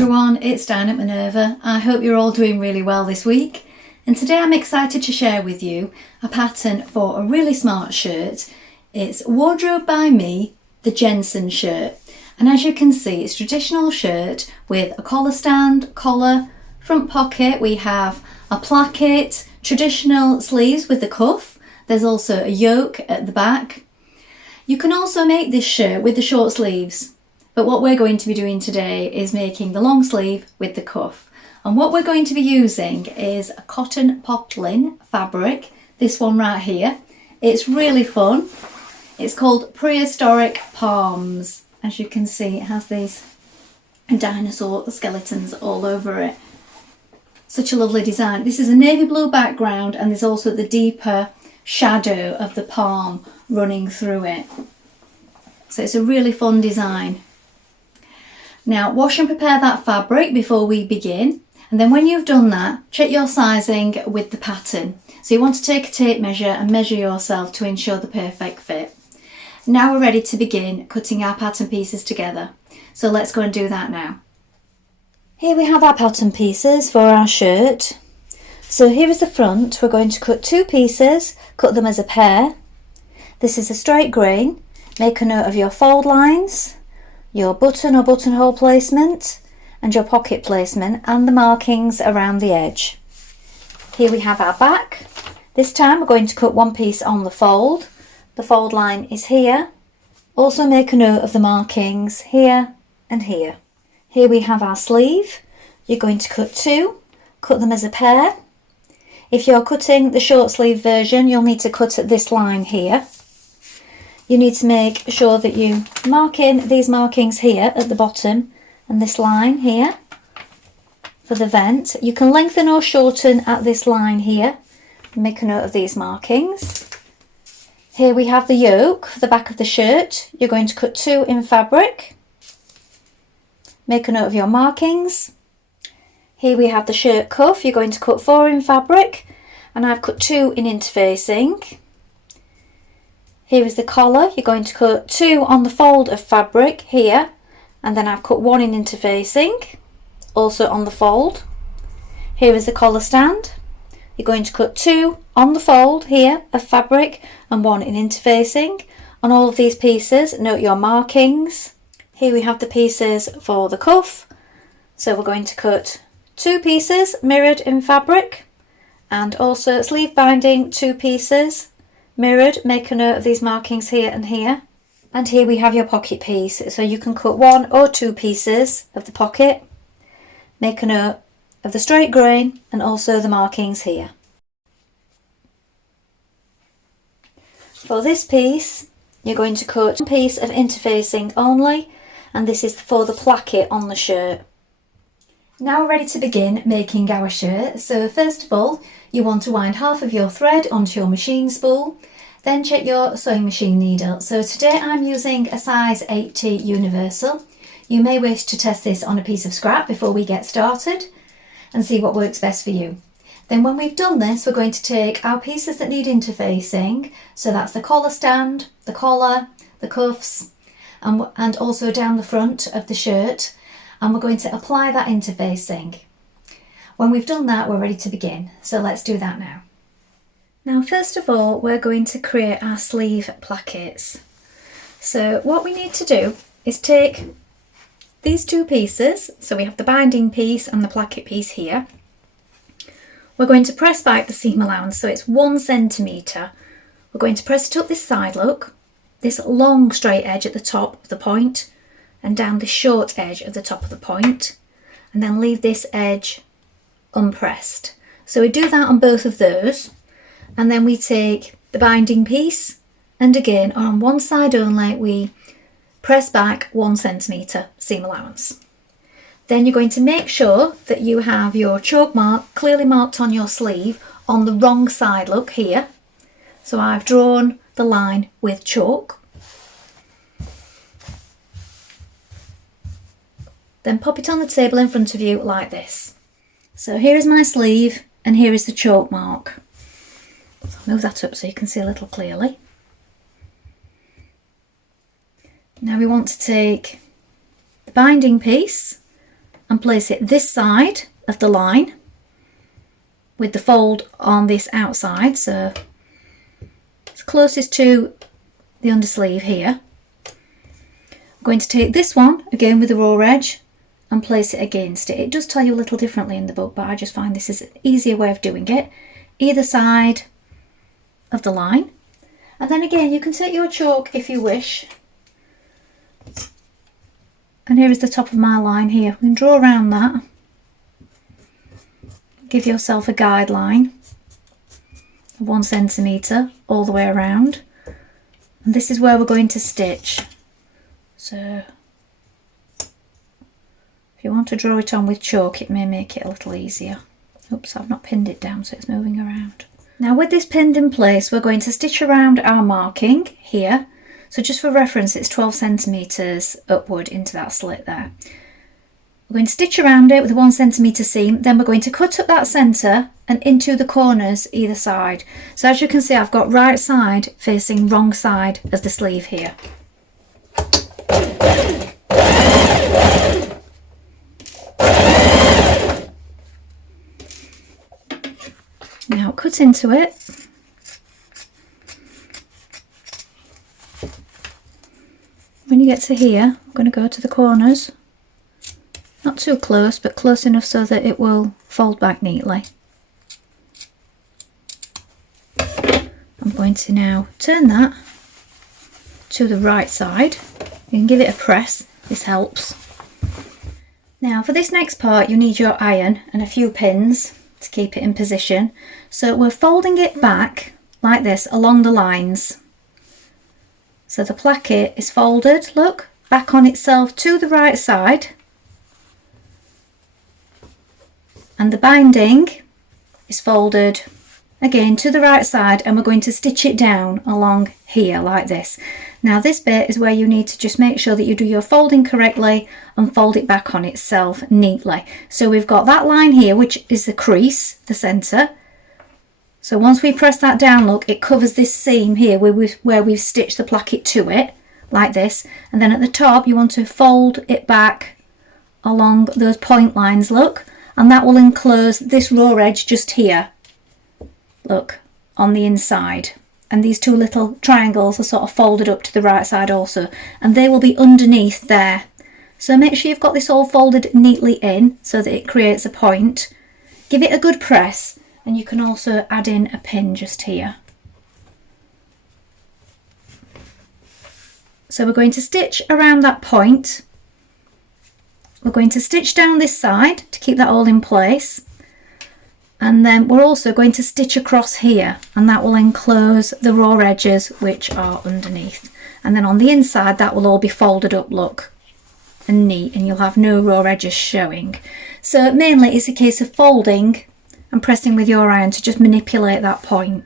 everyone, it's Dianne at Minerva. I hope you're all doing really well this week. And today I'm excited to share with you a pattern for a really smart shirt. It's Wardrobe by Me, the Jensen Shirt. And as you can see, it's a traditional shirt with a collar stand, collar, front pocket. We have a placket, traditional sleeves with the cuff. There's also a yoke at the back. You can also make this shirt with the short sleeves. But what we're going to be doing today is making the long sleeve with the cuff. And what we're going to be using is a cotton poplin fabric, this one right here. It's really fun. It's called Prehistoric Palms. As you can see, it has these dinosaur skeletons all over it. Such a lovely design. This is a navy blue background and there's also the deeper shadow of the palm running through it. So it's a really fun design. Now wash and prepare that fabric before we begin, and then when you've done that, check your sizing with the pattern. So you want to take a tape measure and measure yourself to ensure the perfect fit. Now we're ready to begin cutting our pattern pieces together. So let's go and do that now. Here we have our pattern pieces for our shirt. So here is the front. We're going to cut two pieces, cut them as a pair. This is a straight grain. Make a note of your fold lines, your button or buttonhole placement and your pocket placement and the markings around the edge. Here we have our back. This time we're going to cut one piece on the fold. The fold line is here. Also make a note of the markings here and here. Here we have our sleeve. You're going to cut two, cut them as a pair. If you're cutting the short sleeve version, you'll need to cut at this line here. You need to make sure that you mark in these markings here at the bottom and this line here for the vent. You can lengthen or shorten at this line here. Make a note of these markings. Here we have the yoke for the back of the shirt. You're going to cut two in fabric. Make a note of your markings. Here we have the shirt cuff. You're going to cut four in fabric and I've cut two in interfacing. Here is the collar. You're going to cut two on the fold of fabric here, and then I've cut one in interfacing, also on the fold. Here is the collar stand. You're going to cut two on the fold here of fabric and one in interfacing. On all of these pieces, note your markings. Here we have the pieces for the cuff. So we're going to cut two pieces mirrored in fabric and also sleeve binding two pieces. Mirrored, make a note of these markings here and here. And here we have your pocket piece. So you can cut one or two pieces of the pocket. Make a note of the straight grain and also the markings here. For this piece, you're going to cut one piece of interfacing only, and this is for the placket on the shirt. Now we're ready to begin making our shirt. So first of all, you want to wind half of your thread onto your machine spool, then check your sewing machine needle. So today I'm using a size 8T universal. You may wish to test this on a piece of scrap before we get started and see what works best for you. Then when we've done this, we're going to take our pieces that need interfacing. So that's the collar stand, the collar, the cuffs, and also down the front of the shirt. And we're going to apply that interfacing. When we've done that, we're ready to begin. So let's do that now. Now, first of all, we're going to create our sleeve plackets. So what we need to do is take these two pieces. So we have the binding piece and the placket piece here. We're going to press back the seam allowance. So it's 1 centimetre. We're going to press it up this side, look, this long straight edge at the top of the point and down the short edge at the top of the point, and then leave this edge unpressed. So we do that on both of those, and then we take the binding piece and again on one side only we press back 1 centimetre seam allowance. Then you're going to make sure that you have your choke mark clearly marked on your sleeve on the wrong side, look here. So I've drawn the line with chalk. Then pop it on the table in front of you like this. So here is my sleeve and here is the chalk mark. So I'll move that up so you can see a little clearly. Now we want to take the binding piece and place it this side of the line with the fold on this outside, so it's closest to the undersleeve here. I'm going to take this one again with the raw edge and place it against it. It does tell you a little differently in the book, but I just find this is an easier way of doing it. Either side of the line, and then again you can take your chalk if you wish, and here is the top of my line here. We can draw around that, give yourself a guideline of 1 centimetre all the way around, and this is where we're going to stitch. So if you want to draw it on with chalk, it may make it a little easier. Oops, I've not pinned it down, so it's moving around. Now with this pinned in place, we're going to stitch around our marking here. So just for reference, it's 12 centimetres upward into that slit there. We're going to stitch around it with a 1 centimetre seam, then we're going to cut up that centre and into the corners either side. So as you can see, I've got right side facing wrong side of the sleeve here. Now cut into it. When you get to here, I'm going to go to the corners. Not too close, but close enough so that it will fold back neatly. I'm going to now turn that to the right side. You can give it a press, this helps. Now for this next part, you need your iron and a few pins to keep it in position. So we're folding it back like this along the lines. So the placket is folded, look, back on itself to the right side. And the binding is folded again to the right side, and we're going to stitch it down along here like this. Now this bit is where you need to just make sure that you do your folding correctly and fold it back on itself neatly. So we've got that line here, which is the crease, the centre. So once we press that down, look, it covers this seam here where we've stitched the placket to it like this. And then at the top you want to fold it back along those point lines, look, and that will enclose this raw edge just here, look, on the inside. And these two little triangles are sort of folded up to the right side also, and they will be underneath there. So make sure you've got this all folded neatly in so that it creates a point. Give it a good press, and you can also add in a pin just here. So we're going to stitch around that point. We're going to stitch down this side to keep that all in place. And then we're also going to stitch across here, and that will enclose the raw edges which are underneath. And then on the inside that will all be folded up, look, and neat, and you'll have no raw edges showing. So mainly it's a case of folding and pressing with your iron to just manipulate that point.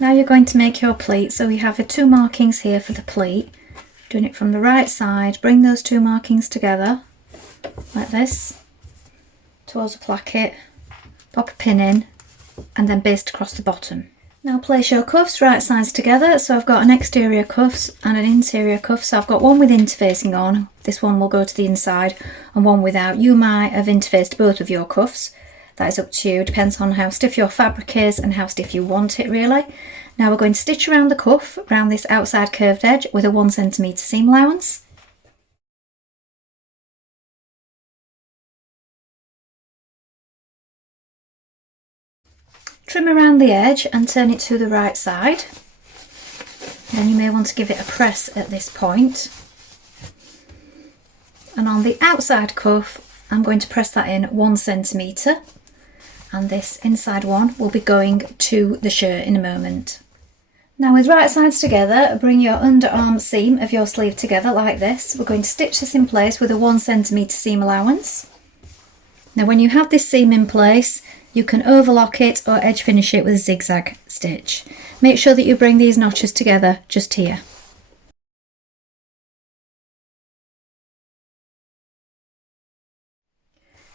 Now you're going to make your pleat. So we have the two markings here for the pleat. Doing it from the right side, bring those two markings together like this towards the placket, pop a pin in, and then baste across the bottom. Now place your cuffs right sides together. So I've got an exterior cuffs and an interior cuff. So I've got one with interfacing on, this one will go to the inside, and one without. You might have interfaced both of your cuffs. That is up to you, depends on how stiff your fabric is and how stiff you want it really. Now we're going to stitch around the cuff, around this outside curved edge with a 1 centimetre seam allowance. Trim around the edge and turn it to the right side. Then you may want to give it a press at this point. And on the outside cuff, I'm going to press that in 1 centimetre, and this inside one will be going to the shirt in a moment. Now with right sides together, bring your underarm seam of your sleeve together like this. We're going to stitch this in place with a 1 centimetre seam allowance. Now when you have this seam in place, you can overlock it or edge finish it with a zigzag stitch. Make sure that you bring these notches together just here.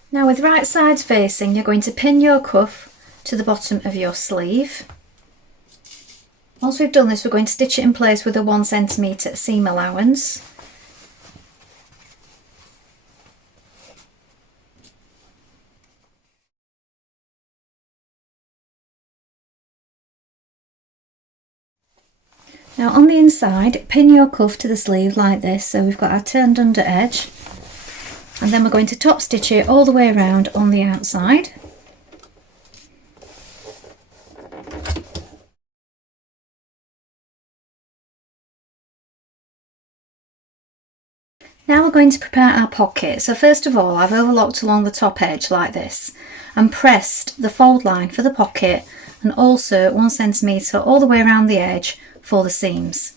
Now with right sides facing, you're going to pin your cuff to the bottom of your sleeve. Once we've done this, we're going to stitch it in place with a 1 centimetre seam allowance. Now on the inside, pin your cuff to the sleeve like this, so we've got our turned under edge, and then we're going to top stitch it all the way around on the outside. Now we're going to prepare our pocket. So first of all, I've overlocked along the top edge like this and pressed the fold line for the pocket, and also 1 centimetre all the way around the edge for the seams.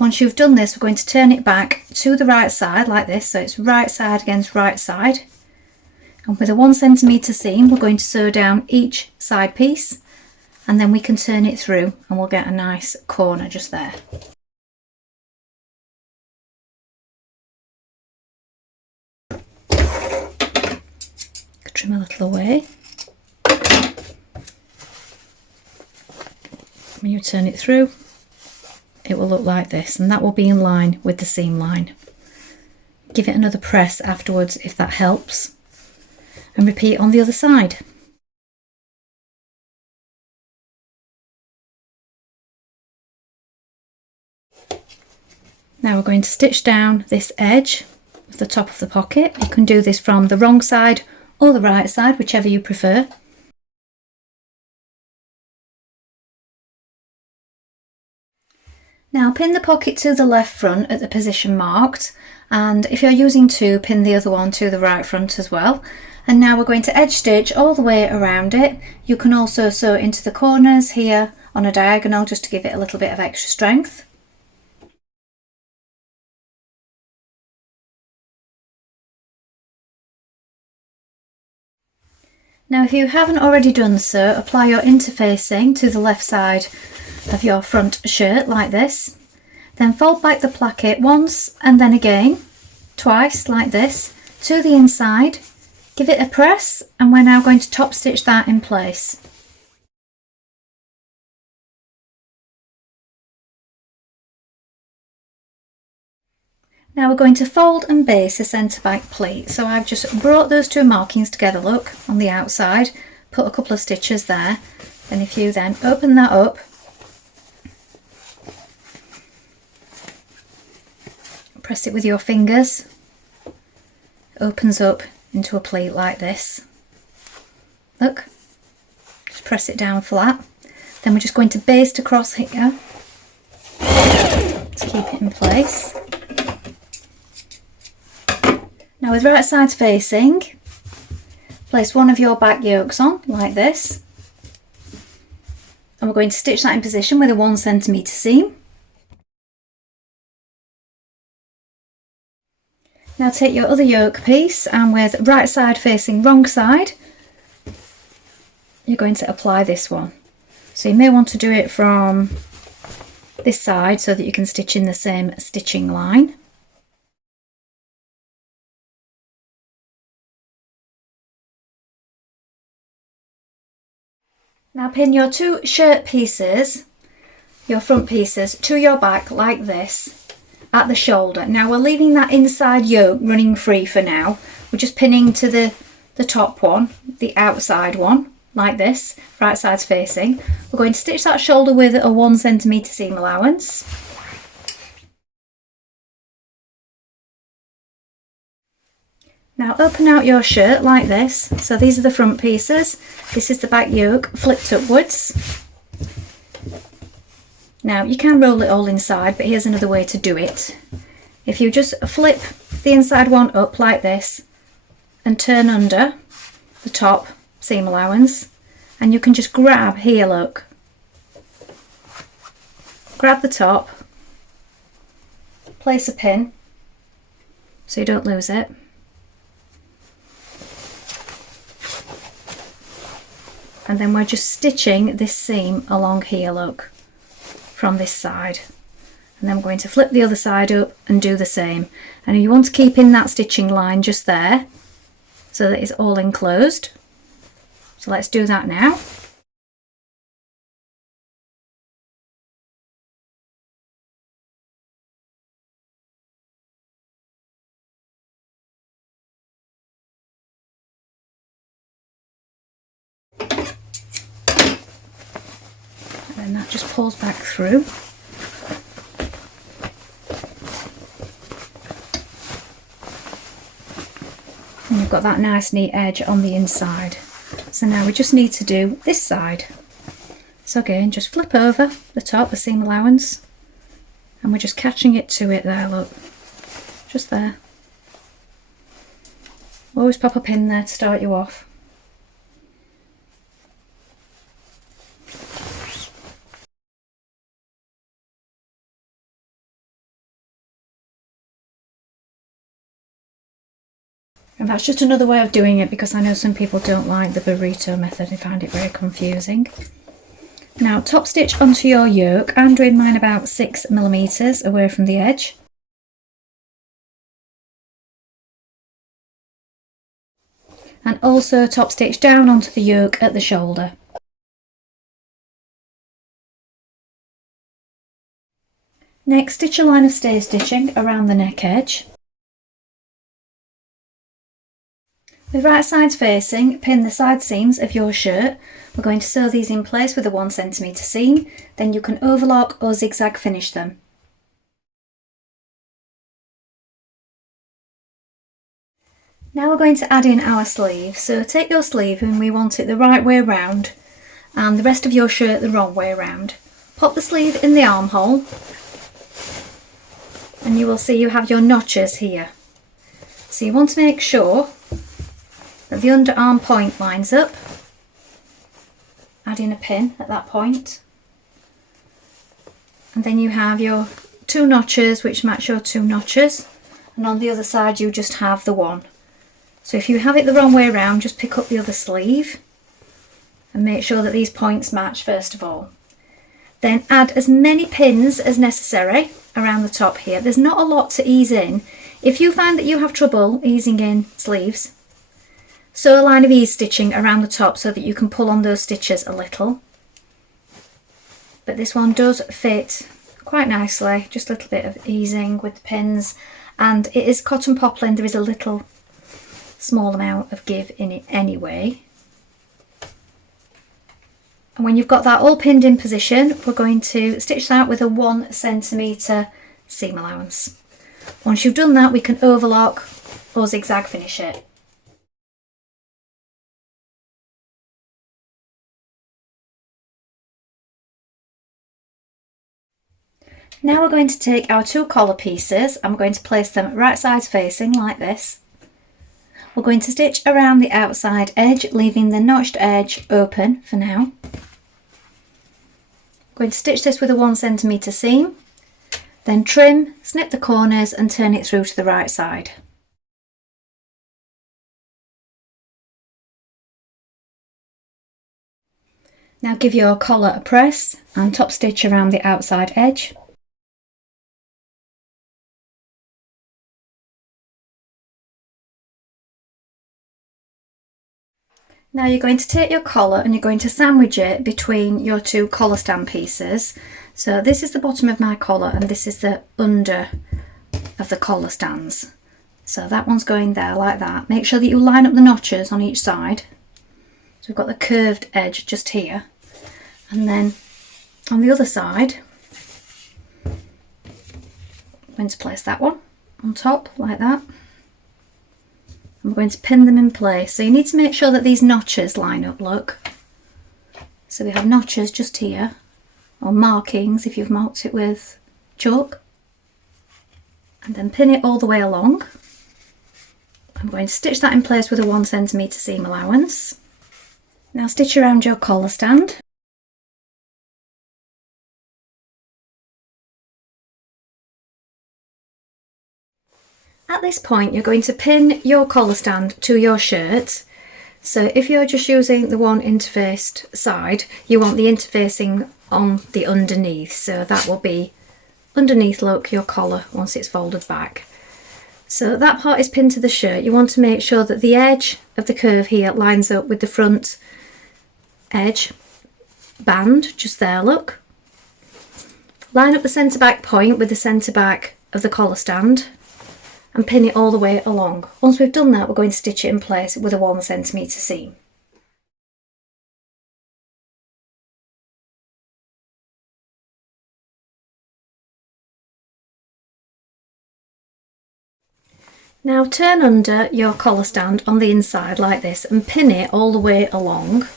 Once you've done this, we're going to turn it back to the right side like this, so it's right side against right side, and with a 1 centimetre seam we're going to sew down each side piece, and then we can turn it through and we'll get a nice corner just there. Trim a little away. When you turn it through, it will look like this, and that will be in line with the seam line. Give it another press afterwards if that helps, and repeat on the other side. Now we're going to stitch down this edge of the top of the pocket. You can do this from the wrong side or the right side, whichever you prefer. Now pin the pocket to the left front at the position marked, and if you're using two, pin the other one to the right front as well. And now we're going to edge stitch all the way around it. You can also sew into the corners here on a diagonal just to give it a little bit of extra strength. Now if you haven't already done so, apply your interfacing to the left side of your front shirt like this, then fold back the placket once and then again twice like this to the inside, give it a press, and we're now going to top stitch that in place. Now we're going to fold and base a centre back pleat, so I've just brought those two markings together, look, on the outside, put a couple of stitches there, and if you then open that up, press it with your fingers, it opens up into a pleat like this. Look, just press it down flat. Then we're just going to baste across here to keep it in place. Now with right sides facing, place one of your back yokes on like this, and we're going to stitch that in position with a 1 centimetre seam. Now take your other yoke piece, and with right side facing wrong side, you're going to apply this one. So you may want to do it from this side so that you can stitch in the same stitching line. Now pin your two shirt pieces, your front pieces, to your back like this at the shoulder. Now we're leaving that inside yoke running free for now. We're just pinning to the top one, the outside one, like this, right sides facing. We're going to stitch that shoulder with a 1 centimetre seam allowance. Now open out your shirt like this. So these are the front pieces, this is the back yoke flipped upwards. Now you can roll it all inside, but here's another way to do it. If you just flip the inside one up like this and turn under the top seam allowance, and you can just grab here, look, grab the top, place a pin so you don't lose it, and then we're just stitching this seam along here, look, from this side, and then I'm going to flip the other side up and do the same. And you want to keep in that stitching line just there so that it's all enclosed. So let's do that now. And then that just pulls back through. And you've got that nice neat edge on the inside. So now we just need to do this side. So again, just flip over the top, the seam allowance, and we're just catching it to it there, look, just there. Always pop a pin there to start you off. And that's just another way of doing it, because I know some people don't like the burrito method, they find it very confusing. Now top stitch onto your yoke. I'm doing mine about 6mm away from the edge. And also top stitch down onto the yoke at the shoulder. Next, stitch a line of stay stitching around the neck edge. With right sides facing, pin the side seams of your shirt. We're going to sew these in place with a 1cm seam, then you can overlock or zigzag finish them. Now we're going to add in our sleeve. So take your sleeve, and we want it the right way round and the rest of your shirt the wrong way round. Pop the sleeve in the armhole and you will see you have your notches here. So you want to make sure that the underarm point lines up. Add in a pin at that point. And then you have your 2 notches which match your 2 notches, and on the other side you just have the one. So if you have it the wrong way around, just pick up the other sleeve and make sure that these points match first of all. Then add as many pins as necessary around the top here. There's not a lot to ease in. If you find that you have trouble easing in sleeves, sew a line of ease stitching around the top so that you can pull on those stitches a little. But this one does fit quite nicely, just a little bit of easing with the pins, and it is cotton poplin. There is a little small amount of give in it anyway. And when you've got that all pinned in position, we're going to stitch that with a 1cm seam allowance. Once you've done that, we can overlock or zigzag finish it. Now we're going to take our 2 collar pieces and we're going to place them right sides facing like this. We're going to stitch around the outside edge, leaving the notched edge open for now. I'm going to stitch this with a 1cm seam, then trim, snip the corners and turn it through to the right side. Now give your collar a press and top stitch around the outside edge. Now you're going to take your collar and you're going to sandwich it between your 2 collar stand pieces. So this is the bottom of my collar and this is the under of the collar stands. So that one's going there like that. Make sure that you line up the notches on each side. So we've got the curved edge just here. And then on the other side, I'm going to place that one on top like that. I'm going to pin them in place. So you need to make sure that these notches line up, look. So we have notches just here, or markings if you've marked it with chalk. And then pin it all the way along. I'm going to stitch that in place with a 1 centimetre seam allowance. Now stitch around your collar stand. At this point, you're going to pin your collar stand to your shirt. So if you're just using the one interfaced side, you want the interfacing on the underneath. So that will be underneath, look, your collar once it's folded back. So that part is pinned to the shirt. You want to make sure that the edge of the curve here lines up with the front edge band, just there, look. Line up the centre back point with the centre back of the collar stand and pin it all the way along. Once we've done that, we're going to stitch it in place with a 1 centimetre seam. Now turn under your collar stand on the inside like this and pin it all the way along.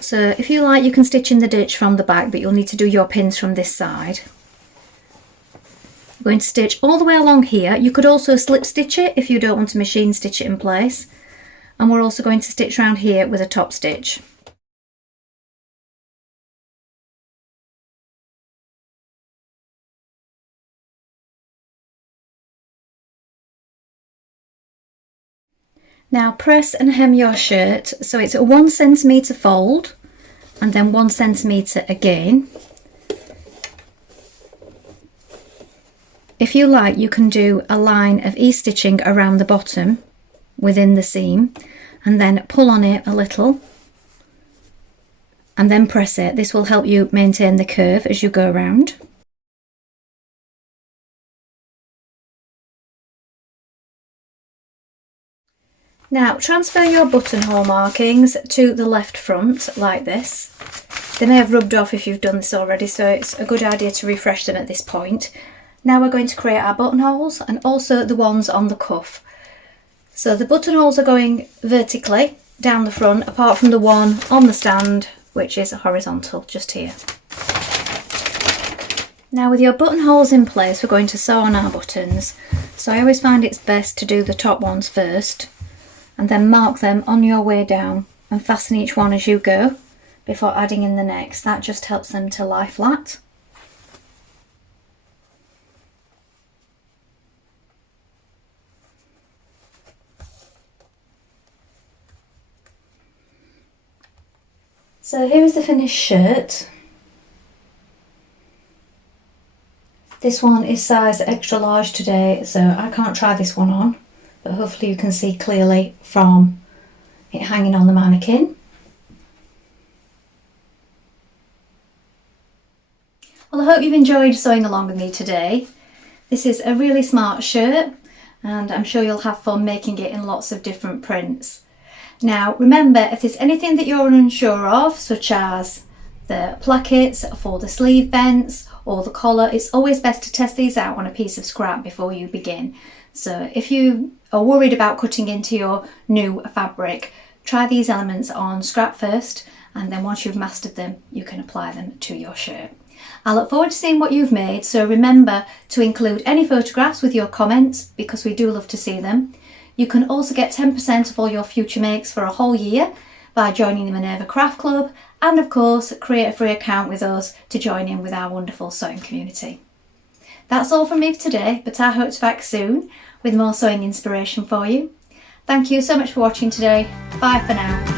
So if you like, you can stitch in the ditch from the back, but you'll need to do your pins from this side. I'm going to stitch all the way along here. You could also slip stitch it if you don't want to machine stitch it in place. And we're also going to stitch around here with a top stitch. Now press and hem your shirt so it's a 1 centimetre fold and then 1 centimetre again. If you like, you can do a line of e-stitching around the bottom within the seam and then pull on it a little and then press it. This will help you maintain the curve as you go around. Now transfer your buttonhole markings to the left front like this. They may have rubbed off if you've done this already, so it's a good idea to refresh them at this point. Now we're going to create our buttonholes and also the ones on the cuff. So the buttonholes are going vertically down the front, apart from the one on the stand, which is horizontal, just here. Now with your buttonholes in place, we're going to sew on our buttons. So I always find it's best to do the top ones first and then mark them on your way down and fasten each one as you go before adding in the next. That just helps them to lie flat. So here is the finished shirt. This one is size extra large today, so I can't try this one on, but hopefully you can see clearly from it hanging on the mannequin. Well, I hope you've enjoyed sewing along with me today. This is a really smart shirt and I'm sure you'll have fun making it in lots of different prints. Now remember, if there's anything that you're unsure of, such as the plackets for the sleeve vents or the collar, it's always best to test these out on a piece of scrap before you begin. So if you are worried about cutting into your new fabric, try these elements on scrap first, and then once you've mastered them, you can apply them to your shirt. I look forward to seeing what you've made, so remember to include any photographs with your comments because we do love to see them. You can also get 10% of all your future makes for a whole year by joining the Minerva Craft Club, and of course create a free account with us to join in with our wonderful sewing community. That's all from me for today, but I hope to be back soon with more sewing inspiration for you. Thank you so much for watching today. Bye for now.